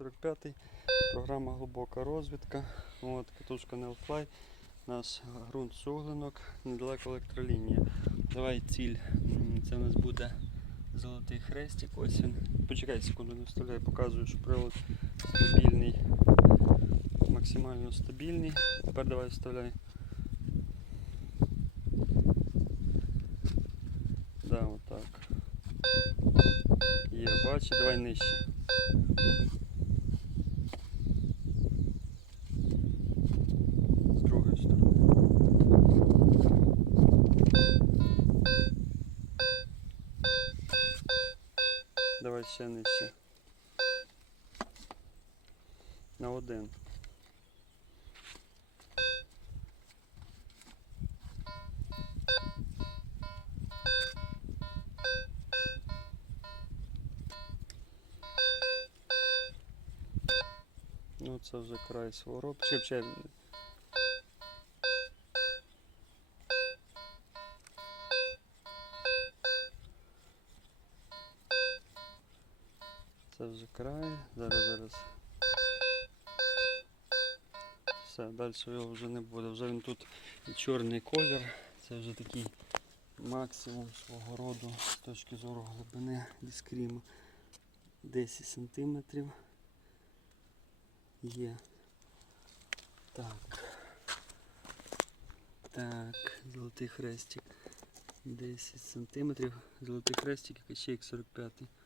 45 програма глибока розвідка. От, катушка Nelfly, наш ґрунт суглинок, недалеко електролінія. Давай ціль. Це у нас буде золотий хрестик. Ось він. Почекай секунду, не вставляю, показую, що прилад стабільний, максимально стабільний. Тепер давай вставляй. Да, отак. Є, бачиш, давай нижче. Давай ще нижче. На один. Ну це вже край свого чеп. Це вже край. Зараз, зараз. Все, далі його вже не буде. Вже він тут і чорний колір. Це вже такий максимум свого роду з точки зору глибини дискріму. 10 сантиметрів є. Так. Так, золотий хрестик. 10 сантиметрів. Золотий хрестик і качейк 45.